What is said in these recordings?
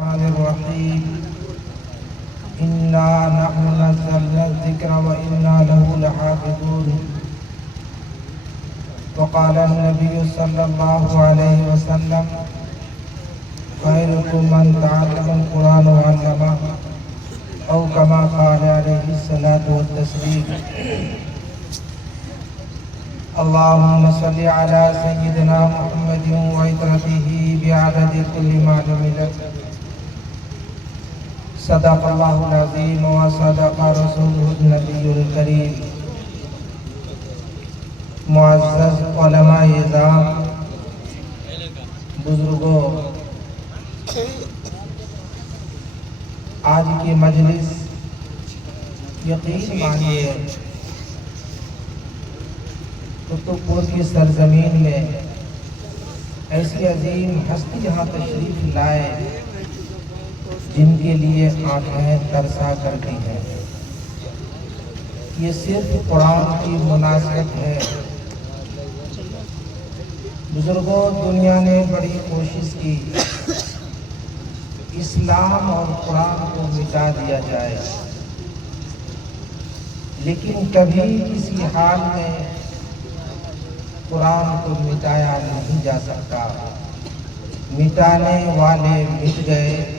الرحمن الرحيم إنا نحن نزلنا الذكر وإنا له لحافظون وقال النبي صلى الله عليه وسلم خيركم من تعلم القرآن وعلمه أو كما قال عليه الصلاة والتسليم اللهم صل على سيدنا محمد وعترته بعدد كل معلوم لك صدق اللہ العظیم وصدق رسولہ النبی الکریم. معزز علماء اعظام، بزرگوں، آج کی مجلس یقین مانیے قطب پور کی سرزمین میں ایسی عظیم ہستی یہاں تشریف لائے جن کے لیے آنکھیں ترسا کرتی ہیں. یہ صرف قرآن کی مناسبت ہے. بزرگوں، دنیا نے بڑی کوشش کی اسلام اور قرآن کو مٹا دیا جائے، لیکن کبھی کسی حال میں قرآن کو مٹایا نہیں جا سکتا. مٹانے والے مٹ گئے.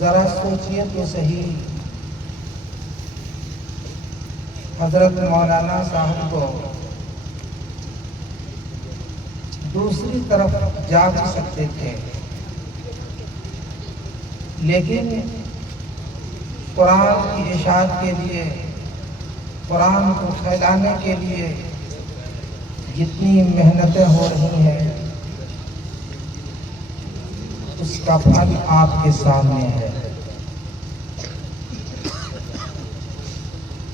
ذرا سوچئے تو صحیح، حضرت مولانا صاحب کو دوسری طرف جا بھی سکتے تھے، لیکن قرآن کی اشاعت کے لیے، قرآن کو پھیلانے کے لیے جتنی محنتیں ہو رہی ہیں اس کا پھل آپ کے سامنے ہے.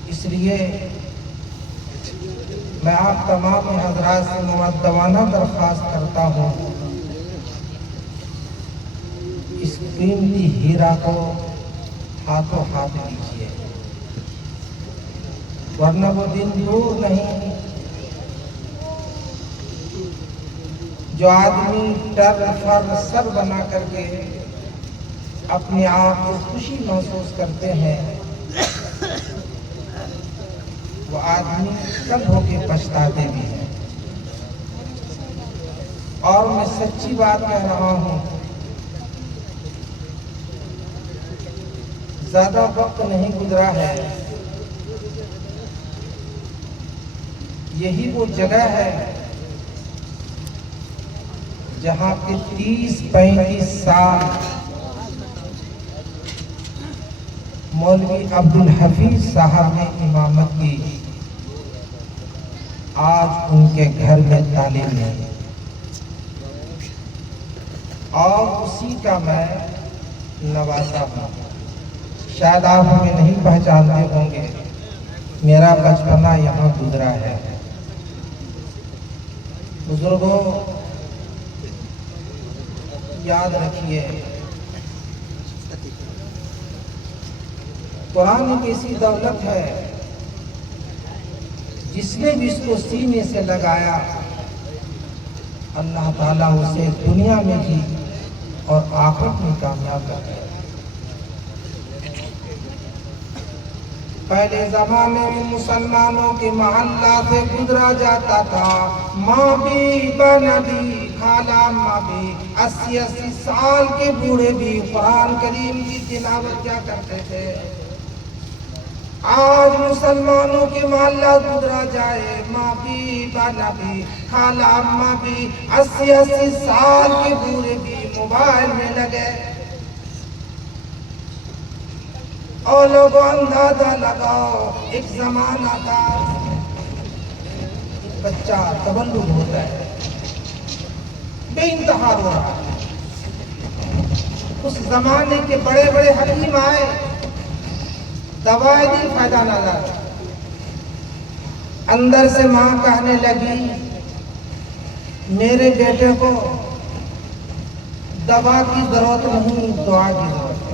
اس لیے میں آپ تمام حضرات سے مؤدبانہ درخواست کرتا ہوں، اس قیمتی ہیرا کو ہاتھوں ہاتھ لیجیے، ورنہ وہ دن دور نہیں جو آدمی ڈر فر سر بنا کر کے اپنے آپ کو خوشی محسوس کرتے ہیں، وہ آدمی کل ہو کے پچھتاتے بھی ہیں. اور میں سچی بات کہہ رہا ہوں، زیادہ وقت نہیں گزرا ہے، یہی وہ جگہ ہے جہاں کے 30-35 سال مولوی عبدالحفیظ صاحب نے امامت کی. آج ان کے گھر میں تعلیم ہے اور اسی کا میں نوازا ہوں. شاید آپ ہمیں نہیں پہچانتے ہوں گے، میرا بچپنا یہاں گزرا ہے. بزرگوں، یاد رکھیے، قرآن ایک ایسی دولت ہے جس نے بھی اس کو سینے سے لگایا، اللہ تعالیٰ اسے دنیا میں بھی اور آخرت میں کامیاب کرے. پہلے زمانے میں مسلمانوں کے محلہ سے گزرا جاتا تھا، ماں بھی بنبی خالہ ماں بھی 80 سال کے بوڑھے بھی قرآن کریم کی تلاوت کیا کرتے تھے. آج مسلمانوں کے محلہ گزرا جائے، ماں بھی بنبی خالہ ماں بھی 80 سال کے بوڑھے بھی موبائل میں لگے. اور لوگوں اندازہ لگاؤ، ایک زمانہ تھا بچہ تولد ہوتا ہے، بے انتہا رو رہا ہے. اس زمانے کے بڑے بڑے حکیم آئے، دوائی دی، فائدہ نہ لگا. اندر سے ماں کہنے لگی، میرے بیٹے کو دوا کی ضرورت نہیں، دعا کی ضرورت ہے.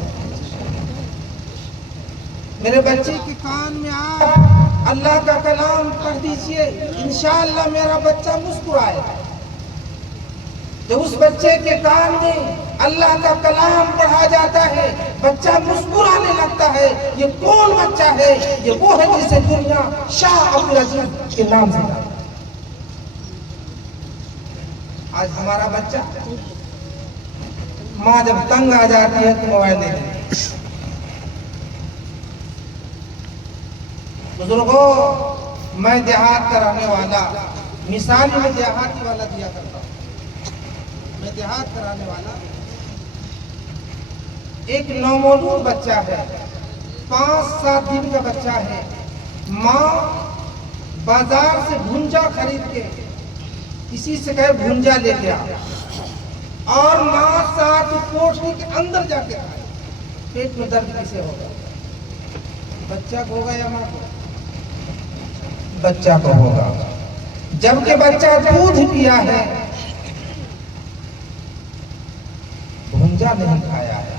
میرے بچے کے کان میں آپ اللہ کا کلام پڑھ دیجئے، انشاءاللہ میرا بچہ مسکرائے. جب اس بچے کے کان میں اللہ کا کلام پڑھا جاتا ہے بچہ مسکرانے لگتا ہے. یہ کون بچہ ہے؟ یہ وہ ہے جسے دنیا شاہ عبدالعزیز کے نام سے جانتی ہے. آج ہمارا بچہ ماں جب تنگ آ جاتی ہے تو موبائل دے دیتی ہے. بزرگوں، میں دیہات کا رہنے والا، مثال میں دیہاتی والا دیا کرتا ہوں. میں دیہات کا رہنے والا. ایک نومولود بچہ ہے، 5-7 دن کا بچہ ہے. ماں بازار سے بھنجا خرید کے کسی سے کہے بھنجا لے کے آ، اور ماں ساتھ کوٹھی کے اندر جا کے آئے. پیٹ میں درد کسے ہوگا؟ بچہ کو ہوگا یا ماں کو؟ بچہ کو ہوگا. جبکہ بچہ دودھ پیا ہے، بھنجا نہیں کھایا ہے.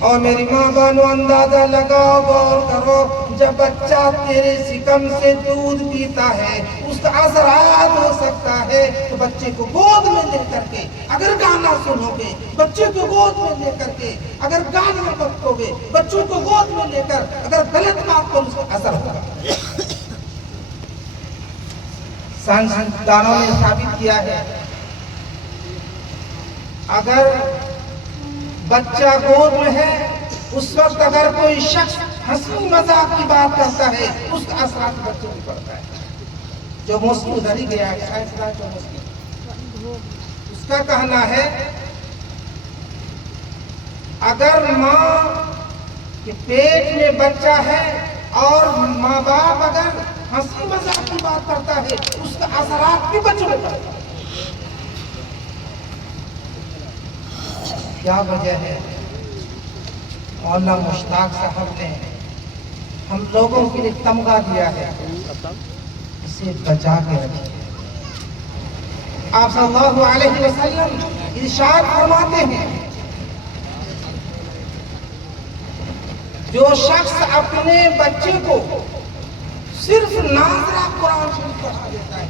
اور میری ماں بانو اندازہ لگاؤ، غور کرو، جب بچہ تیرے سکم سے دودھ پیتا ہے اس کا اثرات ہو سکتا ہے. تو بچے کو گود میں لے کر کے اگر گانا سنو گے، بچے کو گود میں لے کر کے اگر گانا بکو گے، بچوں کو گود میں لے کر اگر غلط بات پر اس کا اثر ہوگا. سائنسدانوں نے ثابت کیا ہے اگر بچہ گود میں ہے اس وقت اگر کوئی شخص ہنسی مذاق کی بات کرتا ہے اس کا اثرات بچے پر پڑتا ہے. جو موسیقی ادھر ہی گیا ہے سائنسدان جو موسیقی، اس کا کہنا ہے اگر ماں کے پیٹ میں بچہ ہے اور ماں باپ اگر ہنسی مذاق کی بات کرتا ہے اس کا اثرات بھی بچوں میں پڑتا ہے. کیا وجہ ہے؟ مولانا مشتاق صاحب نے ہم لوگوں کے لیے تمغہ دیا ہے، اسے بچا کے رکھیے. آپ صلی اللہ علیہ وسلم ارشاد فرماتے ہیں جو شخص اپنے بچے کو صرف ناظرہ قرآن شریف پڑھا دیتا ہے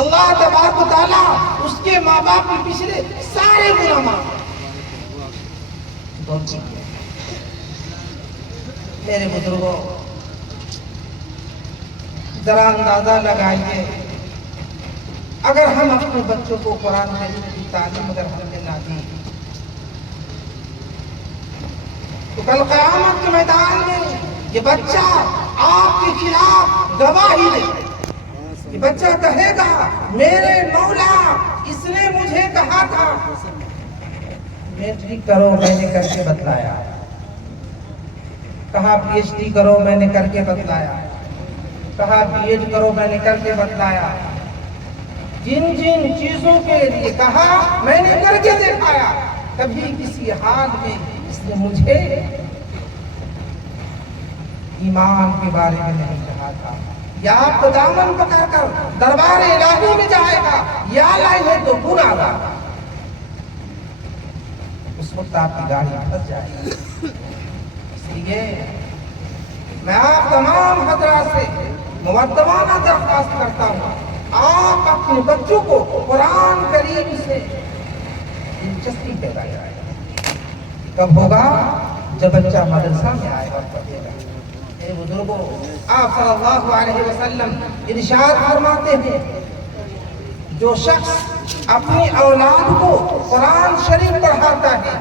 اللہ تبارک و تعالیٰ اس کے ماں باپ کے پچھلے سارے گناہ معاف. میرے بزرگوں، ذرا اندازہ لگائیے اگر ہم اپنے بچوں کو قرآن کریم کی تعلیم اگر ہم نے نہ دی تو کل قیامت کے میدان میں یہ بچہ آپ کے خلاف گواہی دے. یہ بچہ کہے گا میرے مولا اس نے مجھے کہا تھا میٹرک کرو میں نے کر کے بتلایا، کہا پی ایچ ڈی کرو میں نے کر کے بتلایا، کہا بی ایڈ کرو میں نے کر کے بتلایا. جن جن چیزوں کے لیے کہا میں نے کر کے دکھایا. کبھی کسی حال میں اس نے مجھے ایمان کے بارے میں نہیں کہا تھا. یا آپ کو دامن پکڑ کر دربار الہی میں جائے گا یا لائن ہے تو گناہ گار، اس وقت آپ کی گاڑی پھنس جائے گی. اس لیے میں آپ تمام حضرات سے مؤدبانہ درخواست کرتا ہوں آپ اپنے بچوں کو قرآن کریم سے دلچسپی پیدا کرائیں. کب ہوگا؟ جب بچہ مدرسہ میں آئے گا پڑھے گا. میرے بزرگوں، آپ صلی اللہ علیہ وسلم ارشاد فرماتے ہیں جو شخص اپنی اولاد کو قرآن شریف پڑھاتا ہے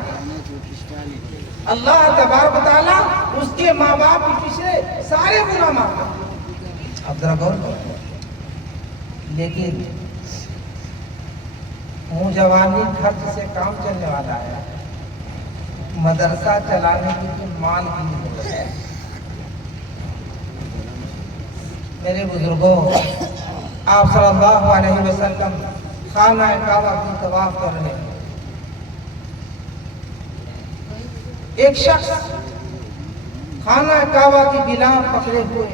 اللہ تبارک و تعالیٰ اس کے ماں باپ کے پچھلے سارے گناہ معاف کرتا ہے. اب ذرا غور کرو. لیکن منہ جوانی خرچ سے کام چلنے والا ہے، مدرسہ چلانے کی تو مال کی ضرورت ہے. میرے بزرگوں، آپ صلی اللہ علیہ وسلم خانہ کعبہ کی طواف کر رہے ہیں. ایک شخص خانہ کعبہ کی غلاف پکڑے ہوئے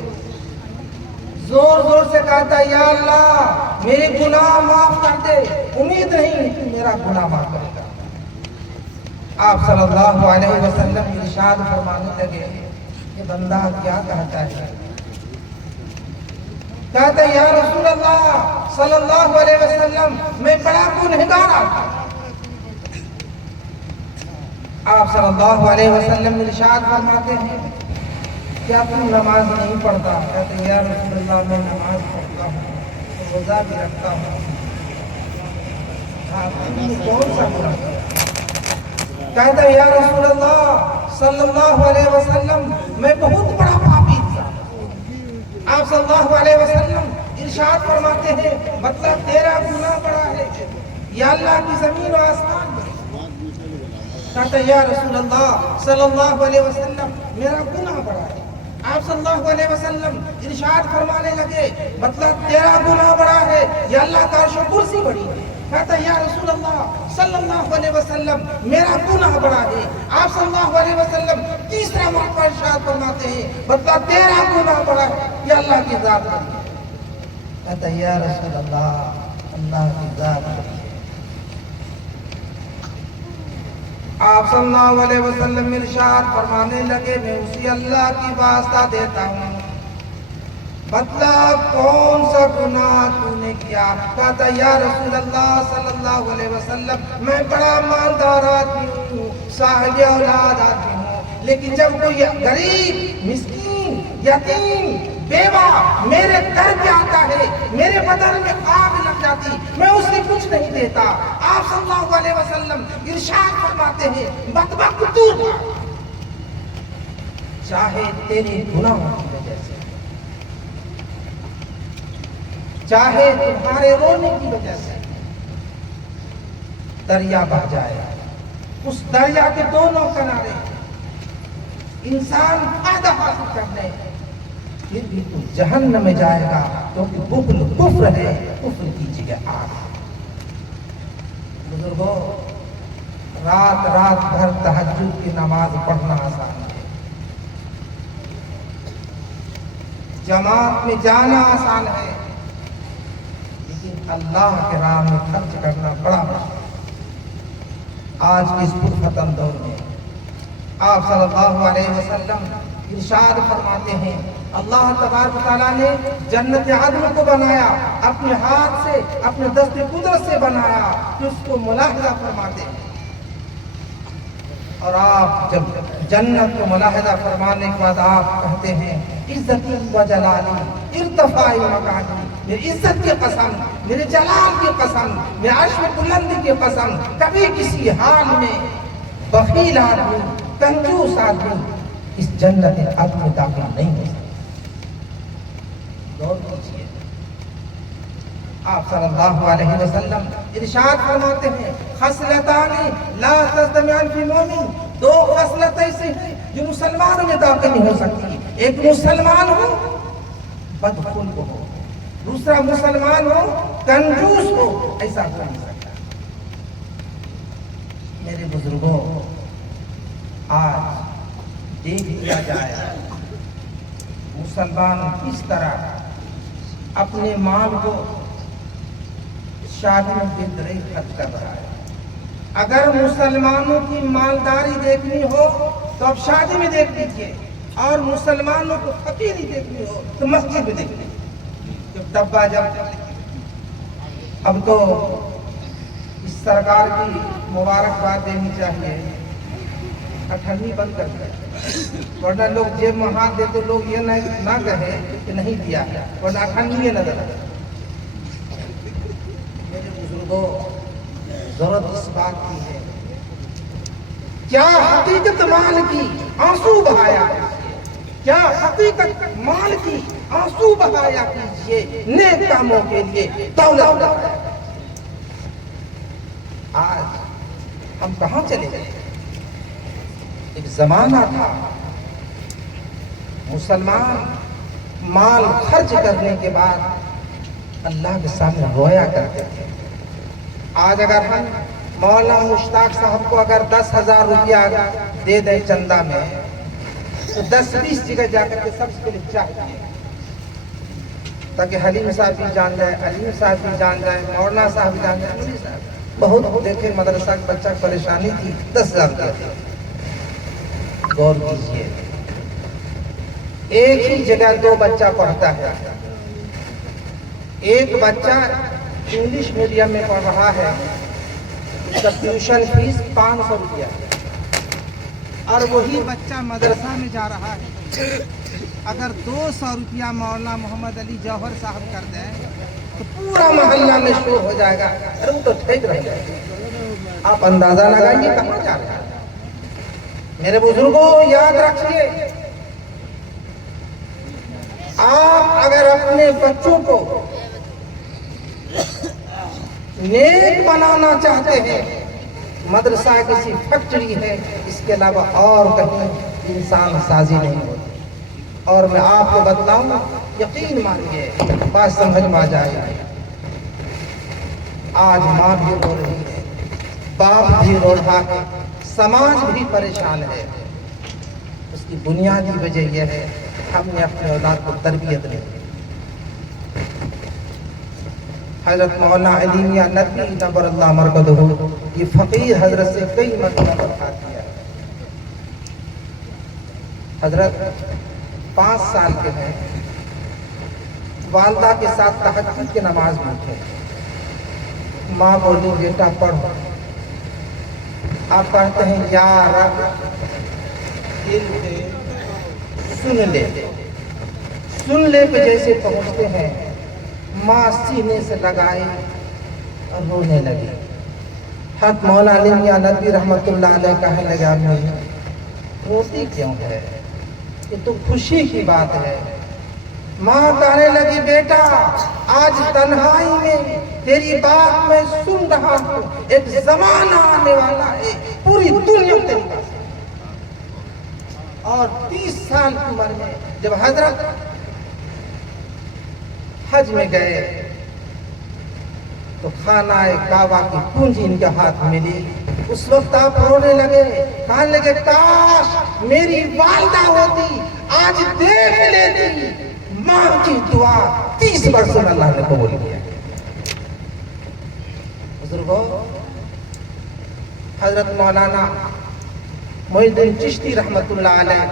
زور زور سے کہتا یا اللہ میرے گناہ معاف کر دے، امید نہیں کہ میرا گناہ معاف کرے گا. آپ صلی اللہ علیہ وسلم ارشاد فرمانے لگے یہ بندہ کیا کہتا ہے؟ کہتے یا رسول اللہ صلی اللہ علیہ وسلم میں بڑا گنہگار آدمی۔ آپ صلی اللہ علیہ وسلم ارشاد فرماتے ہیں کیا تم نماز نہیں پڑھتا؟ کہتے یا رسول اللہ میں نماز پڑھتا ہوں، روزہ بھی رکھتا ہوں، آپ نے کون سا برا کیا؟ کہتا یا رسول اللہ صلی اللہ علیہ وسلم میں بہت بڑا پاپی تھا۔ آپ صلی اللہ علیہ وسلم ارشاد فرماتے ہیں مطلب تیرا گناہ بڑا ہے یا اللہ کی زمین و آسمان؟ کہتا یا رسول اللہ صلی اللہ علیہ وسلم میرا گناہ بڑا ہے۔ آپ صلی اللہ علیہ وسلم ارشاد فرمانے لگے مطلب تیرا گناہ بڑا ہے یا اللہ کا عرش و کرسی بڑی ہے؟ کہتا یا رسول اللہ صلی اللہ علیہ وسلم میرا گناہ بڑا ہے۔ آپ صلی اللہ علیہ وسلم تیسرا مرتبہ ارشاد فرماتے ہیں مطلب تیرا گناہ بڑا ہے یا اللہ کی ذات بڑی ہے؟ کہتا یا رسول اللہ اللہ کی ذات بڑی ہے۔ آپ صلی اللہ علیہ وسلم ارشاد فرمانے لگے میں اسی اللہ کی واسطہ دیتا ہوں مطلب کون سا گناہ تو نے کیا؟ کہتا یا رسول اللہ صلی اللہ علیہ وسلم میں بڑا مالدار آدمی ہوں، صاحب اولاد آدمی ہوں، لیکن جب کوئی غریب مسکین یتیم بیوہ میرے گھر پہ آتا ہے میرے بدن میں آگ لگ جاتی میں اسے کچھ نہیں دیتا۔ آپ صلی اللہ علیہ وسلم ارشاد فرماتے ہیں بدبخت تو تھا، چاہے تیرے گناہوں کی وجہ سے، چاہے تمہارے رونے کی وجہ سے دریا بہ جائے، اس دریا کے دونوں کنارے انسان فائدہ حاصل کر لے، پھر بھی تو جہنم میں جائے گا کیونکہ بخل کفر ہے، کفر کی جگہ آگ۔ بزرگوں رات رات بھر تہجد کی نماز پڑھنا آسان ہے، جماعت میں جانا آسان ہے، لیکن اللہ کے راہ میں خرچ کرنا بڑا مشکل ہے۔ آج کے اس فتن دور میں آپ صلی اللہ علیہ وسلم ارشاد فرماتے ہیں اللہ تبارک و تعالیٰ نے جنت عدن کو بنایا، اپنے ہاتھ سے اپنے دست قدرت سے بنایا کہ اس کو ملاحظہ فرماتے ہیں، اور آپ جب جنت کو ملاحظہ فرمانے کے بعد آپ کہتے ہیں عزتی و جلالی ارتفاعی مکانی، میری عزت کی قسم، میرے جلال کی قسم، میرے عرش بلند کی قسم، کبھی کسی حال میں بخیل آدمی کنجوس آدمی اس جنت عدن میں داخل نہیں ہو سکتا۔ غور کیجیے آپ صلی اللہ علیہ وسلم ارشاد فرماتے ہیں خصلتان لا تجتمعان فی مومن، دو خصلت ایسی ہیں جو مسلمانوں میں داخل نہیں ہو سکتی، ایک مسلمان ہو بدخلق ہو، دوسرا مسلمان ہو کنجوس ہو، ایسا ہو نہیں سکتا۔ میرے بزرگوں آج دیکھ لیا جائے مسلمان کس طرح اپنے مال کو شادی میں بے دریغ خرچ کر رہا ہے۔ اگر مسلمانوں کی مالداری دیکھنی ہو تو اب شادی میں دیکھ لیجیے، اور مسلمانوں کو فقیری دیکھنی ہو تو مسجد میں دیکھ لیجیے۔ جب ڈبہ جب اب تو اس سرکار کی مبارکباد دینی چاہیے، اٹھنی بند کر دیا، ورنہ لوگ جیب میں ہاتھ دے تو لوگ یہ نہ کہے کہ نہیں دیا ہے، ورنہ اٹھنی یہ نظر آتا۔ میرے بزرگوں ضرورت اس بات کی ہے کیا حقیقت مال کی آنسو بہایا کیجیے، کیا حقیقت مال کی آنسو بہایا کیجیے، نیک کاموں کے لیے دولت بہایا۔ آج ہم کہاں چلے گئے؟ ایک زمانہ تھا مسلمان مال خرچ کرنے کے بعد اللہ کے سامنے رویا کرتے تھے۔ آج اگر ہم مولانا مشتاق صاحب کو اگر 10,000 روپیہ دے دیں چندہ میں تو 10-20 جگہ جا کر کے سب کے لیے چاہیے تاکہ حلیم صاحب بھی جان جائے، علیم صاحب بھی جان جائے، مولانا صاحب بھی جان جائے، مولوی صاحب بہت دیکھے مدرسہ کا بچہ پریشانی تھی 10,000 دیا تھا۔ غور کیجیے ایک ہی جگہ 2 بچہ پڑھتا ہے، ایک بچہ انگلش میڈیم میں پڑھ رہا ہے، اس کا ٹیوشن فیس 500 روپیہ ہے، اور وہی بچہ مدرسہ میں جا رہا ہے۔ اگر 200 روپیہ مولانا محمد علی جوہر صاحب کر دیں تو پورا محلہ میں شور ہو جائے گا، ارے وہ تو ٹھیک رہے گا۔ آپ اندازہ لگائیے کہاں جا رہے ہیں۔ میرے بزرگوں یاد رکھیے، آپ اگر اپنے بچوں کو نیک بنانا چاہتے ہیں، مدرسہ کسی فیکٹری ہے، اس کے علاوہ اور کہیں انسان سازی نہیں ہوتی۔ اور میں آپ کو بتلاؤں، یقین مانیے بات سمجھ میں آ جائے، آج ماں بھی رو رہی ہے، باپ بھی رو رہا ہے، سماج بھی پریشان ہے۔ اس کی بنیادی وجہ یہ ہے ہم نے اپنے اولاد کو تربیت نہیں دی۔ حضرت مولانا علی میاں ندوی نور اللہ مرکزہ یہ فقیر حضرت سے کئی مرتبہ بات کیا۔ حضرت 5 سال کے ہیں، والدہ کے ساتھ تہجد کی نماز میں اٹھے، ماں بولی بیٹا پڑھو۔ آپ پڑھتے ہیں یا رب دل سے سن لے پہ جیسے پہنچتے ہیں، ماں سینے سے لگائے اور رونے لگی۔ حضرت مولانا علی میاں ندوی رحمۃ اللہ علیہ کہنے لگا میں روتی کیوں ہے، یہ تو خوشی کی بات ہے۔ ماں کہنے لگی بیٹا آج تنہائی میں تیری بات میں سن رہا ہوں، ایک زمانہ آنے والا ہے پوری دنیا تیری بات۔ اور 30 سال کی عمر میں جب حضرت حج میں گئے تو خانہ کعبہ کی کنجی ان کے ہاتھ ملی۔ اس وقت آپ رونے لگے، کہنے لگے کاش میری والدہ ہوتی، آج دیکھ لیتی۔ ماں کی دعا 30 برس میں اللہ نے قبول کیا۔ بزرگوں، حضرت مولانا معین الدین چشتی رحمۃ اللہ علیہ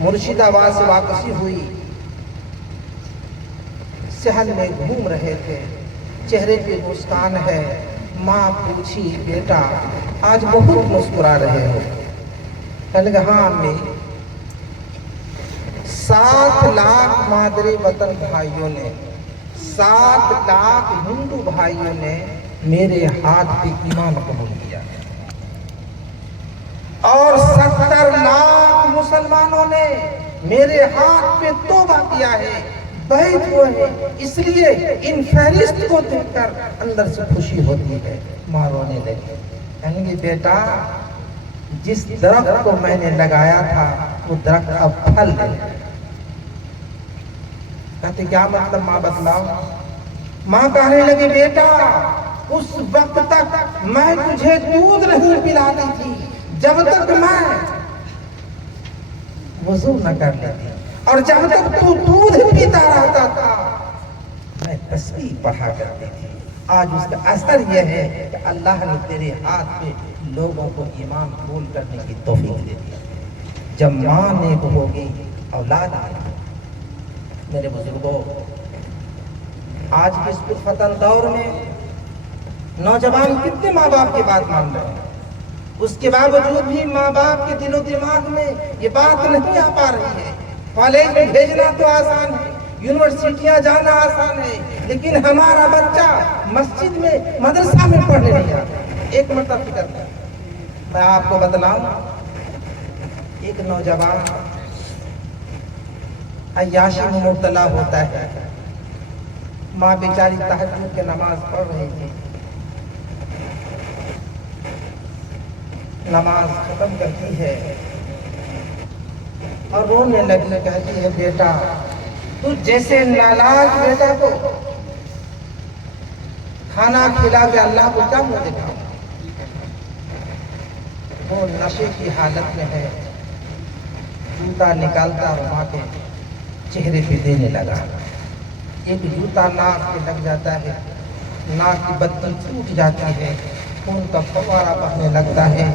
مرشد آباد سے واپسی ہوئی، صحن میں گھوم رہے تھے، چہرے پہ مسکان ہے۔ ماں پوچھی بیٹا آج بہت مسکرا رہے ہو؟ کہنے لگا ہاں امی، 7 لاکھ مادری وطن بھائیوں نے، 7 لاکھ ہندو بھائیوں نے میرے ہاتھ پہ ایمان قبول کیا، اور 70 لاکھ مسلمانوں نے میرے ہاتھ پہ توبہ کیا ہے، بیعت ہوئے ہیں۔ اس لیے ان فہرست کو دیکھ کر اندر سے خوشی ہوتی ہے۔ ماں رونے لگی، کہیں گے بیٹا جس درخت کو میں نے لگایا تھا وہ درخت اب پھل دے۔ کہتے کیا مطلب ماں بتلاؤ؟ ماں کہنے لگی بیٹا اس وقت تک میں تجھے دودھ نہیں پلاتی تھی جب تک میں وضو نہ کر لیتی، اور جب تک تو دودھ پیتا رہتا تھا میں تسبیح پڑھا کرتی تھی۔ آج اس کا اثر یہ ہے کہ اللہ نے تیرے ہاتھ پہ لوگوں کو ایمان قبول کرنے کی توفیق دے دی۔ جب ماں نیک ہوگی اولاد آئے۔ میرے بزرگوں، آج کے اس پرفتن دور میں نوجوان کتنے ماں باپ کی بات مان رہے ہیں، اس کے باوجود بھی ماں باپ کے دل و دماغ میں یہ بات نہیں آ پا رہی ہے۔ کالج میں بھیجنا تو آسان ہے، یونیورسٹیاں جانا آسان ہے، لیکن ہمارا بچہ مسجد میں مدرسہ میں پڑھنے نہیں آتا۔ ایک مرتبہ فکر ہے، میں آپ کو بتلاؤں، ایک نوجوان عیاشی میں مبتلا ہوتا ہے، ماں بیچاری تہجد کی نماز پڑھ رہی تھی، نماز ختم کرتی ہے اور رونے لگی، کہتی ہے بیٹا تو جیسے نالاج بیٹا کو کھانا کھلا کے اللہ کو کیا منہ دکھاؤں؟ وہ نشے کی حالت میں ہے، جوتا نکالتا اور ماں کے چہرے پہ دینے لگا۔ ایک جوتا ناک پہ لگ جاتا ہے، ناک کی بتی ٹوٹ جاتی ہے، خون کا فوارہ بہنے لگتا ہے۔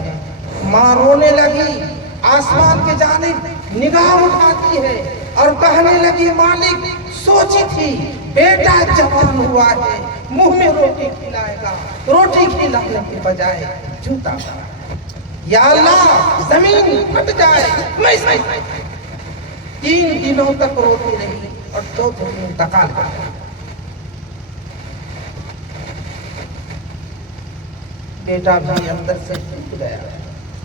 ماں رونے لگی، آسمان کی جانب نگاہ اٹھاتی ہے، اور کہنے لگی مالک سوچی تھی بیٹا جوان ہوا ہے منہ میں روٹی کھلائے گا، روٹی کھلانے کے بجائے جوتا مارا۔ یا اللہ زمین پھٹ جائے میں 3 دنوں تک روتی رہی اور 2 دن انتقال کر گیا۔ بیٹا بھی اندر سے ٹوٹ گیا،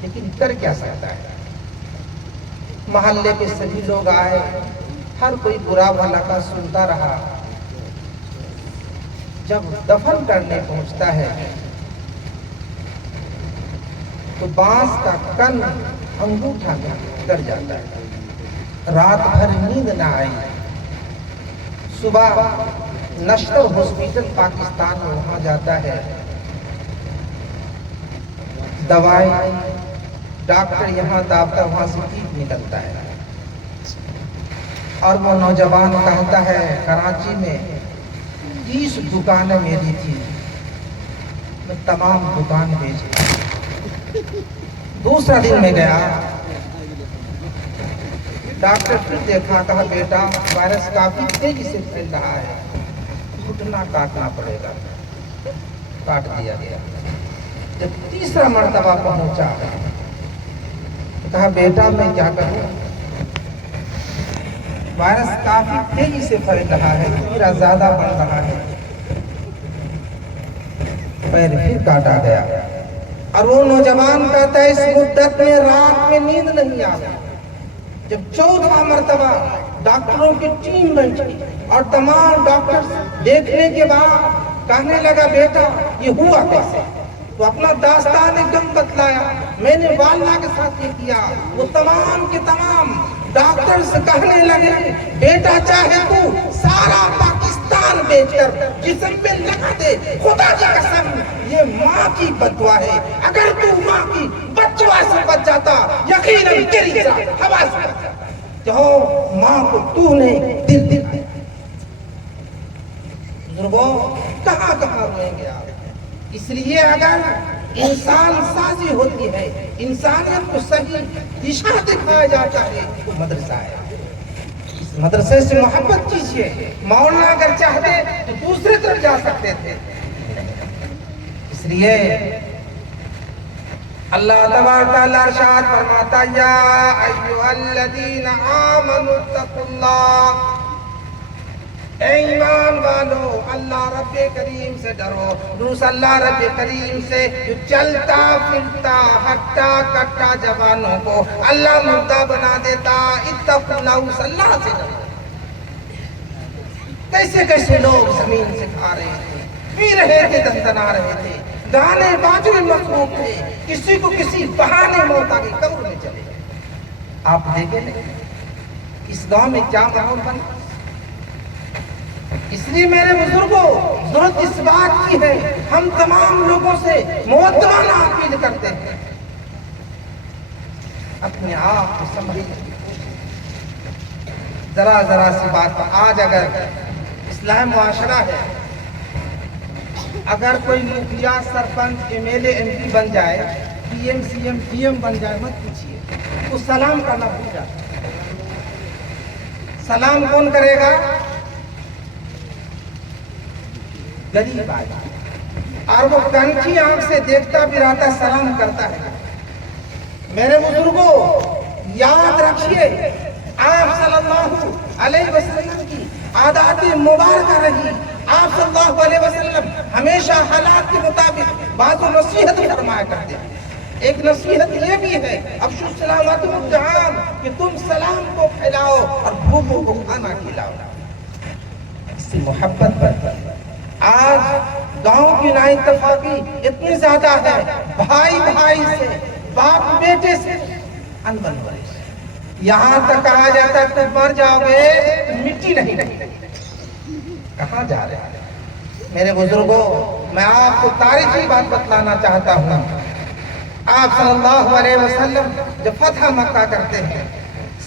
لیکن کر کیا سکتا ہے؟ محلے کے سبھی لوگ آئے، ہر کوئی برا بھلا کا سنتا رہا۔ جب دفن کرنے پہنچتا ہے تو بانس کا کن انگوٹھا گر جاتا ہے۔ رات بھر نیند نہ آئی۔ صبح نشتر ہاسپٹل پاکستان میں وہاں جاتا ہے، دوائی ڈاکٹر یہاں داتا وہاں سے ٹھیک نکلتا ہے، اور وہ نوجوان کہتا ہے کراچی میں 30 دکانیں میری تھی، میں تمام دکان بیچ۔ دوسرا دن میں گیا، ڈاکٹر پھر دیکھا، کہا بیٹا وائرس کافی تیزی سے پھیل رہا ہے، گھٹنا کاٹنا پڑے گا۔ کاٹ دیا گیا۔ جب تیسرا مرتبہ پہنچا، کہا بیٹا میں کیا کروں، وائرس کافی تیزی سے پھیل رہا ہے، کیڑا زیادہ بڑھ رہا ہے۔ پیر پھر کاٹا گیا، اور وہ نوجوان کہتا ہے اس مدت میں رات میں نیند نہیں آئی۔ جب چوتھا مرتبہ ڈاکٹروں کی ٹیم بیٹھی اور تمام ڈاکٹر دیکھنے کے بعد کہنے لگا بیٹا یہ ہوا کیسے؟ تو اپنا داستان ایک دم بتلایا، میں نے والدہ کے ساتھ یہ کیا۔ وہ تمام کے تمام ڈاکٹرز کہنے لگے بیٹا چاہے تو سارا پاکستان بیچ کر جسم پہ لگا دے، خدا کی قسم یہ ماں کی بددعا ہے، اگر تو ماں کی بددعا سے بچ جاتا یقیناً تیری جان ہوا سے بچ جاتا۔ جو ماں کو تو نے دل دلایا۔ بزرگوں کہاں کہاں روئیں گے آپ؟ اس لیے اگر انسان سازی ہوتی ہے، انسانیت کو صحیح دشا دکھایا جاتا ہے تو مدرسہ ہے۔ اس مدرسے سے محبت کیجیے۔ مولانا اگر چاہتے تو دوسرے طرف جا سکتے تھے۔ اس لیے اللہ تبارک تعالیٰ ارشاد فرماتا یا ایھا الذین آمنوا اتقوا اللہ، اے ایمان والو اللہ رب کریم سے ڈرو۔ روس اللہ رب کریم سے جو چلتا پھرتا ہٹا کٹا جوانوں کو اللہ مردہ بنا دیتا۔ اتقوا اللہ، اس اللہ سے ڈرو۔ کیسے کیسے لوگ زمین سے کھا رہے تھے، پی رہے تھے، دندنا رہے تھے، گانے باجے میں مصروف تھے، کسی کو کسی بہانے موت آ گئی قبر میں چلے گئے۔ آپ دیکھیں اس گاؤں میں کیا ماحول بنا۔ اس لیے میرے بزرگوں ضرورت اس بات کی ہے، ہم تمام لوگوں سے مؤدبانہ اپیل کرتے ہیں اپنے آپ کو سمجھیں۔ ذرا ذرا سی بات پر آج اگر اسلام معاشرہ ہے، اگر کوئی مکھیا sarpanch M L A M P بن جائے، P M C M D M بن جائے، مت پوچھیے، وہ سلام کرنا بھول جاتا۔ سلام کون کرے گا؟ غریب آدمی، اور وہ کنکھی آنکھ سے دیکھتا بھی رہتا، سلام کرتا ہے۔ میرے بزرگوں یاد رکھیے آپ صلی اللہ علیہ وسلم کی عادات مبارکہ رہی۔ آپ صلی اللہ علیہ وسلم ہمیشہ حالات کے مطابق بعض نصیحت فرمایا کرتے ہیں۔ ایک نصیحت یہ بھی ہے افشوا السلام الطعام، کہ تم سلام کو پھیلاؤ اور بھوکوں کو کھانا کھلاؤ۔ اس سے محبت بڑھتی ہے۔ آج گاؤں کی نااتفاقی اتنی زیادہ ہے، بھائی بھائی سے، باپ بیٹے سے انبن ہو رہی ہے۔ یہاں تک کہا جاتا ہے تم مر جاؤ گے تو مٹی نہیں رہے۔ کہاں جا رہے ہیں میرے بزرگوں؟ میں آپ کو تاریخی بات بتلانا چاہتا ہوں۔ آپ صلی اللہ علیہ وسلم جب فتح مکہ کرتے ہیں،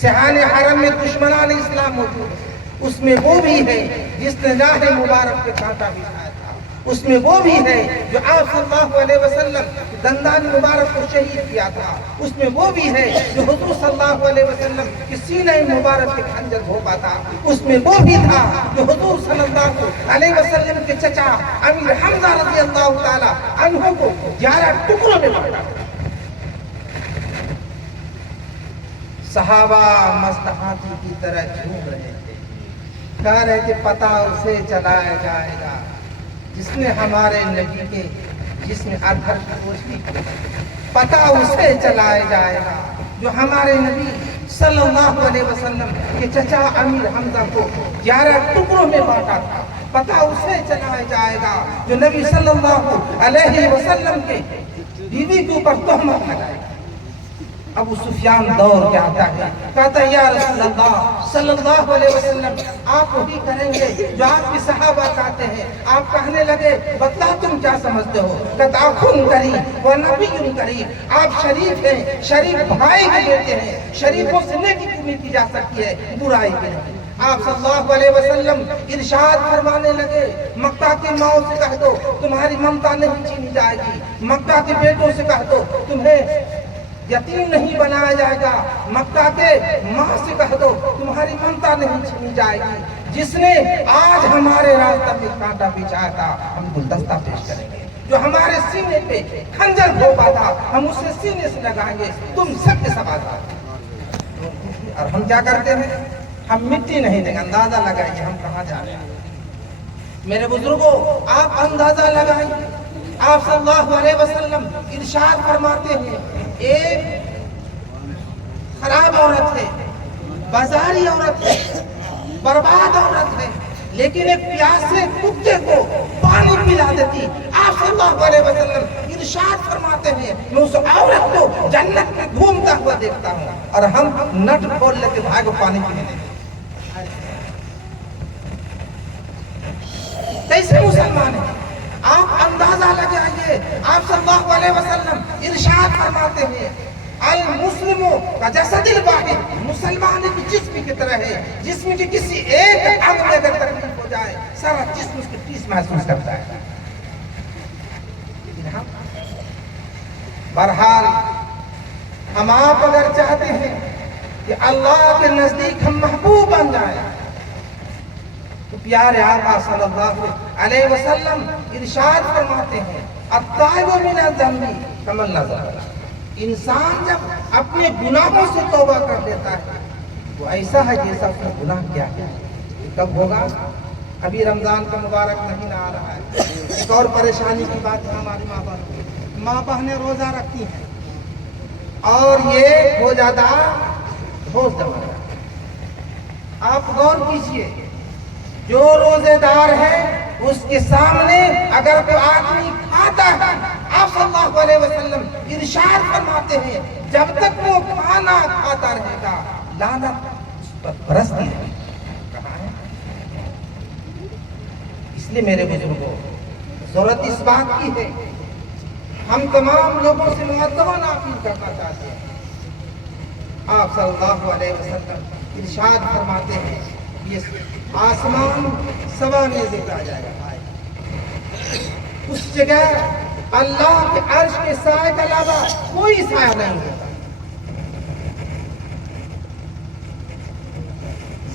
صحن حرم میں دشمنان اسلام موجود ہے، اس میں وہ بھی ہے جس نے راہ مبارک پہ کانٹا بچھایا تھا۔ اس میں وہ بھی ہے جو آپ صلی اللہ علیہ وسلم دندان مبارک کو شہید کیا تھا، اس میں وہ بھی ہے جو حضور صلی اللہ علیہ وسلم کی سینہ مبارک کے خنجر بھونپا تھا، اس میں وہ بھی تھا جو حضور صلی اللہ علیہ وسلم کے چچا امیر حمزہ رضی اللہ تعالی عنہ کو 11 ٹکڑوں میں بانٹا تھا۔ صحابہ مست ہاتھی کی طرح جھوم رہے تھے، کہہ رہے کہ پتہ اسے چلایا جائے گا جس نے ہمارے نبی کے جس میں ادھر کی روشنی کی، پتہ اسے چلایا جائے گا جو ہمارے نبی صلی اللہ علیہ وسلم کے چچا امیر حمزہ کو 11 ٹکڑوں میں بانٹا تھا، پتہ اسے چلایا جائے گا جو نبی صلی اللہ علیہ وسلم کے بیوی کے اوپر تہمت لگائے گا۔ ابو سفیان دور کے آتا ہے، کہتا ہے یا رسول اللہ صلی اللہ علیہ وسلم آپ وہی کریں گے جو آپ کی صحابہ کہتے ہیں۔ آپ کہنے لگے بتلا تم کیا سمجھتے ہو؟ کہتا اخن کریم و نبی کریم، آپ شریف ہیں، شریف بھائی کے بیٹے ہیں، شریفوں سے نیکی امید کی جا سکتی ہے، برائی کی نہیں۔ آپ صلی اللہ علیہ وسلم ارشاد فرمانے لگے مکہ کے ماؤں سے کہہ دو تمہاری ممتا نہیں چھینی جائے گی، مکہ کے بیٹوں سے کہہ دو تمہیں یتیم نہیں بنایا جائے گا، مکہ کے ماں سے کہہ دو تمہاری ممتا نہیں چھینی جائے گی۔ جس نے آج ہمارے راستہ پہ کانٹا بچھایا تھا ہم گلدستہ پیش کریں گے، جو ہمارے سینے پہ خنجر بھونپا تھا ہم اسے سینے سے لگائیں گے، تم سب کے سوال۔ اور ہم کیا کرتے ہیں؟ ہم مٹی نہیں دیں گے، اندازہ لگائیے ہم کہاں جا رہے ہیں۔ میرے بزرگوں آپ اندازہ لگائیے، آپ صلی اللہ علیہ وسلم ارشاد فرماتے ہیں ایک خراب عورت ہے، بازاری عورت ہے، برباد عورت ہے، لیکن ایک پیاسے کتے کو پانی پلا دیتی۔ آپ صلی اللہ علیہ وسلم ارشاد فرماتے ہیں میں اس عورت کو جنت میں گھومتا ہوا دیکھتا ہوں، اور ہم نٹ کھول لے کے بھائی کو پانی پینے دیتے۔ کیسے مسلمان ہیں؟ آپ اندازہ لگائیے، آپ صلی اللہ علیہ وسلم ارشاد فرماتے ہیں المسلم کا جسد الواحد، مسلمان کی جسم کی طرح ہے، جسم کے کسی ایک انگ میں اگر تکلیف ہو جائے سارا جسم اس کو ٹھیس محسوس کرتا ہے۔ بہرحال ہم آپ اگر چاہتے ہیں کہ اللہ کے نزدیک ہم محبوب بن جائیں تو پیارے آقا صلی اللہ علیہ وسلم ارشاد فرماتے ہیں التائب من الذنب کمن لا ذنب لہ۔ انسان جب اپنے گناہوں سے توبہ کر لیتا ہے وہ ایسا ہے جیسا اس نے گناہ کیا ہے۔ کب ہوگا؟ ابھی رمضان کا مبارک مہینہ آ رہا ہے۔ ایک اور پریشانی کی بات ہے، ہماری ماں بہنیں روزہ رکھتی ہیں اور یہ روزادار روز جمع کرتے ہیں۔ آپ غور کیجئے، جو روزے دار ہے اس کے سامنے اگر کوئی آدمی کھاتا ہے آپ صلی اللہ علیہ وسلم ارشاد فرماتے ہیں جب تک وہ کھانا کھاتا رہے گا لعنت اس پر برستی رہے گی۔ کہاں ہے؟ اس لیے میرے بزرگوں ضرورت اس بات کی ہے، ہم تمام لوگوں سے مؤدبانہ اپیل کرنا چاہتے ہیں۔ آپ صلی اللہ علیہ وسلم ارشاد فرماتے ہیں یہ آسمان سوا میں ذکر آ جائے گا، اس جگہ اللہ کے عرش کے سائے کے علاوہ کوئی سایہ نہیں ہوگا۔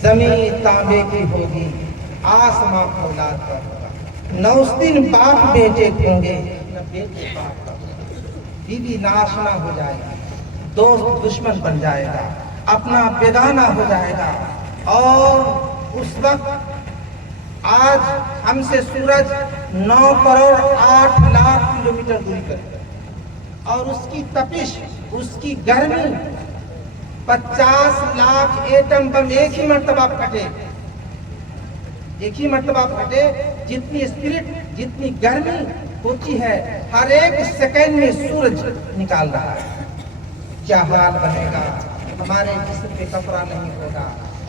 زمین تانبے کی ہوگی، آسمان فولاد پر ہوگا، نہ اس دن باپ بیٹے ہوں گے نہ بیٹے باپ کا ہوگا، بیوی ناشنا ہو جائے گی، دوست دشمن بن جائے گا، اپنا بیگانہ ہو جائے گا۔ اور اس وقت آج ہم سے سورج 9 کروڑ 8 لاکھ کلومیٹر دوری پر ہے اور اس کی تپش، اس کی گرمی 50 لاکھ ایٹم بم ایک ہی مرتبہ پھٹے، ایک ہی مرتبہ پھٹے، جتنی اسپرٹ جتنی گرمی ہوتی ہے ہر ایک سیکنڈ میں سورج نکال رہا ہے۔ کیا حال بنے گا؟ ہمارے جسم پہ کپڑا نہیں ہوگا،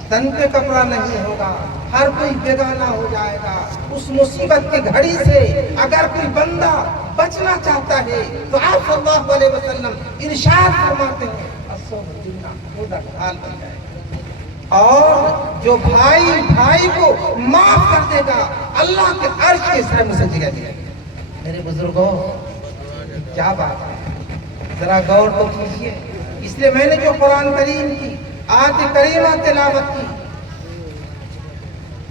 تن پہ کپڑا نہیں ہوگا، ہر کوئی بیگانہ ہو جائے گا۔ اس مصیبت کی گھڑی سے اگر کوئی بندہ بچنا چاہتا ہے تو آپ صلی اللہ علیہ وسلم ارشاد فرماتے ہیں الصوم جنہ، خدا کا حال بن جائے گا۔ اور جو بھائی بھائی کو معاف کر دے گا اللہ کے عرش کے سر میں سے جگہ دے گا۔ میرے بزرگوں کیا بات ہے، ذرا غور تو کیجیے۔ اس لیے میں نے جو قرآن کریم کی آیت کریمہ تلاوت کی،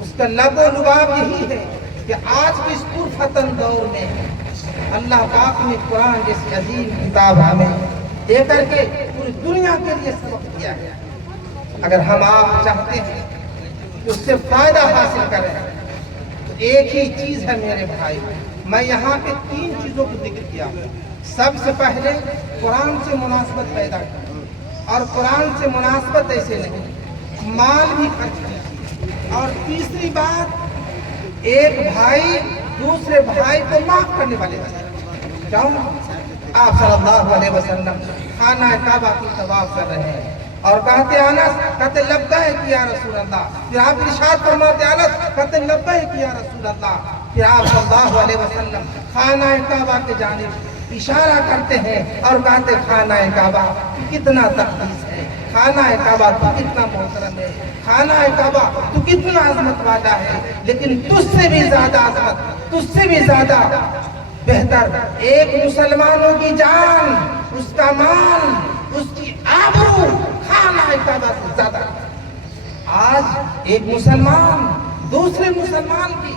اس کا لب و لباب یہی ہے کہ آج کے اس پرفتن دور میں اللہ پاک نے قرآن جیسی عظیم کتاب ہمیں دے کر کے پوری دنیا کے لیے سبق دیا ہے۔ اگر ہم آپ چاہتے ہیں کہ اس سے فائدہ حاصل کریں تو ایک ہی چیز ہے میرے بھائی، میں یہاں پہ 3 چیزوں کو ذکر کیا۔ سب سے پہلے قرآن سے مناسبت پیدا کی، اور قرآن سے مناسبت ایسے نہیں، مال بھی خرچ کیا، اور تیسری بات ایک بھائی دوسرے بھائی کو معاف کرنے والے بنے۔ کیوں؟ آپ صلی اللہ علیہ وسلم خانہ کعبہ کی طواف کر رہے ہیں اور کہتے انس، کہتے لبیک یا رسول اللہ، پھر آپ ارشاد فرماتے انس، کہتے لبیک یا رسول اللہ، پھر آپ صلی اللہ علیہ وسلم خانہ کعبہ کے جانب اشارہ کرتے ہیں اور کہتے خانہ کعبہ کتنا تقدیس ہے، خانہ کعبہ تو کتنا محترم ہے، خانہ کعبہ تو کتنا عظمت والا ہے، لیکن تجھ سے بھی زیادہ عظمت، تجھ سے بھی زیادہ بہتر ایک مسلمانوں کی جان، اس کا مال، اس کی آبرو خانہ کعبہ سے زیادہ۔ آج ایک مسلمان دوسرے مسلمان کی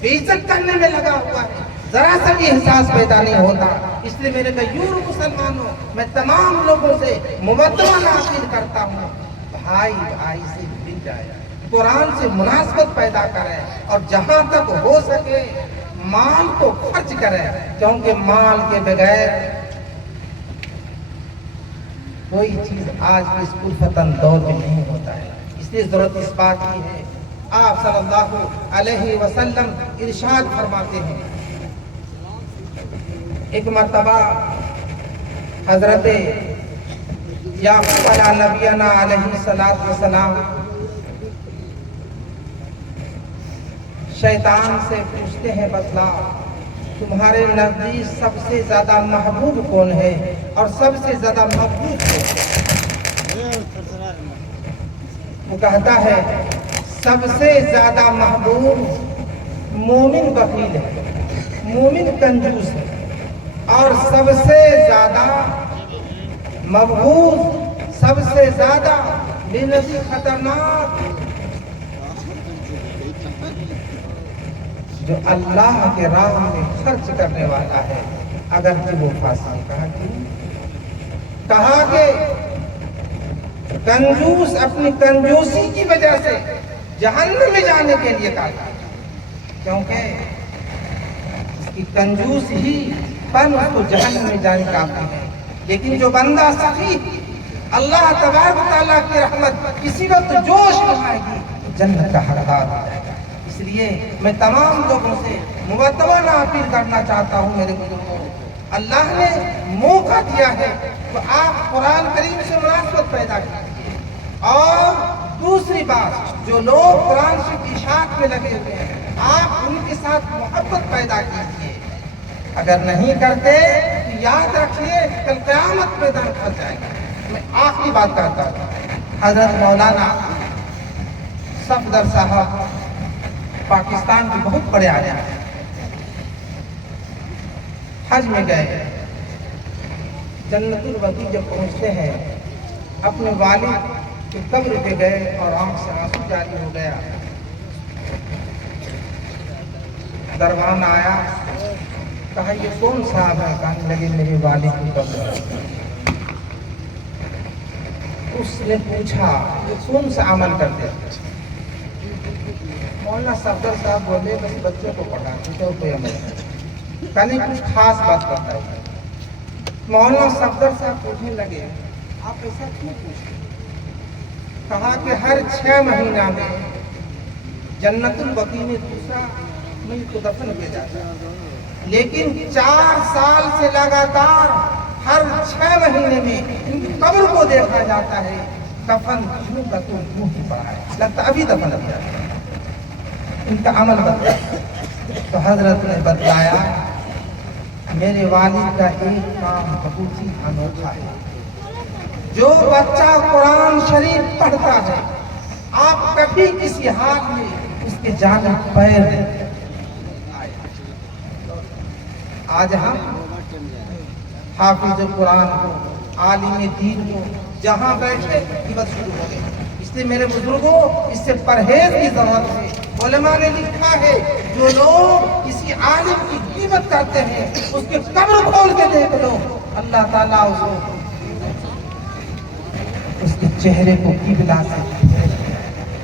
بے عزت کرنے میں لگا ہوا ہے، ذرا سا بھی احساس پیدا نہیں ہوتا۔ اس لیے میرے غیور مسلمانوں، میں تمام لوگوں سے مبادلہ اپیل کرتا ہوں، بھائی بھائی سے مل جائے، قرآن سے مناسبت پیدا کرے، اور جہاں تک ہو سکے مال کو خرچ کرے، کیونکہ مال کے بغیر کوئی چیز آج کے اس پرفتن دور میں نہیں ہوتا ہے۔ اس لیے ضرورت اس بات کی ہے۔ آپ صلی اللہ علیہ وسلم ارشاد فرماتے ہیں، ایک مرتبہ حضرت یعقوب علیہ نبینا علیہ السلام شیطان سے پوچھتے ہیں، بتلا تمہارے نزدیک سب سے زیادہ محبوب کون ہے اور سب سے زیادہ مقبول کون ہے؟ وہ کہتا ہے سب سے زیادہ محبوب مومن بخیل ہے، مومن کنجوس ہے، اور سب سے زیادہ مبغوض، سب سے زیادہ بے نظیر خطرناک جو اللہ کے راہ میں خرچ کرنے والا ہے، اگرچہ وہ فاسق۔ کہا کہ کنجوس اپنی کنجوسی کی وجہ سے جہنم میں جانے کے لیے کہا، کیونکہ اس کی کنجوس ہی پر اس کو جہنم میں جانے کافی ہے۔ لیکن جو بندہ سخی، اللہ تبارک و تعالیٰ کی رحمت کسی وقت جوش میں آئے گی، جنت کا حقدار ہو جائے گا۔ اس لیے میں تمام لوگوں سے مبادلہ اپیل کرنا چاہتا ہوں، میرے بزرگوں، اللہ نے موقع دیا ہے تو آپ قرآن کریم سے مناسبت پیدا کیجیے، اور دوسری بات جو لوگ قرآن کی اشاعت میں لگے ہوئے ہیں، آپ ان کے ساتھ محبت پیدا کیجیے۔ اگر نہیں کرتے تو یاد رکھیے کل قیامت میں در پھنس جائے گا۔ میں آخری بات کہتا ہوں، حضرت مولانا صفدر صاحب پاکستان کے بہت بڑے عالم ہیں، حج میں گئے، جنت البقیع جب پہنچتے ہیں اپنے والد کے قبر پہ گئے اور آنکھ سے آنسو جاری ہو گیا۔ دربان آیا، کہا یہ کون صاحب ہے؟ کہنے لگے میرے والد کی قبر ہے۔ اس نے پوچھا یہ کون سا عمل کرتے ہیں؟ مولانا صفدر صاحب بولے بس بچوں کو پڑھاتے تھے، کوئی عمل نہیں، کہنے کچھ خاص بات کرتا ہے۔ مولانا صفدر صاحب پوچھنے لگے آپ ایسا کیوں پوچھتے؟ کہا کہ ہر 6 مہینہ میں جنت البقیع میں دوسرا مئی کو دفن کیا جاتا ہے، لیکن 4 سال سے لگاتار ہر 6 مہینے میں ان کی قبر کو دیکھا جاتا ہے، دفن کیوں کا تو کیوں ہی پڑا ہے، لگتا ابھی دفن لگ جاتا ہے، ان کا عمل بدلا۔ تو حضرت نے بتلایا میرے والد کا ایک کام بہت ہی انوکھا ہے، جو بچہ قرآن شریف پڑھتا ہے آپ کبھی کسی حال میں اس کے جانب پیر نہیں آئے۔ آج ہم حافظ قرآن کو، عالم دین کو جہاں بیٹھے قیمت شروع ہو گئی۔ اس لیے میرے بزرگوں اس سے پرہیز کی ضرورت ہے۔ علماء نے لکھا ہے جو لوگ کسی عالم کی قیمت کرتے ہیں اس کے قبر کھول کے دیکھ لو، اللہ تعالیٰ اس کے چہرے کو قبلہ سے۔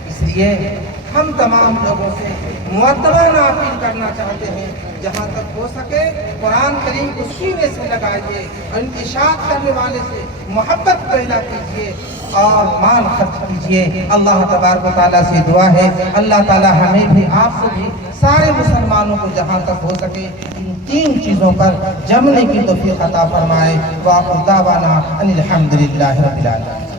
اس لیے ہم تمام لوگوں سے مؤدبانہ اپیل کرنا چاہتے ہیں، جہاں تک ہو سکے قرآن کریم کو سینے سے لگائیے اور انتشار کرنے والے سے محبت پیدا کیجیے اور مال خرچ کیجیے۔ اللہ تبارک و تعالیٰ سے دعا ہے اللہ تعالیٰ ہمیں بھی آپ سے بھی سارے مسلمانوں کو جہاں تک ہو سکے ان تین چیزوں پر جمنے کی توفیق عطا فرمائے۔ وآخر دعوانا ان الحمدللہ رب العالمین۔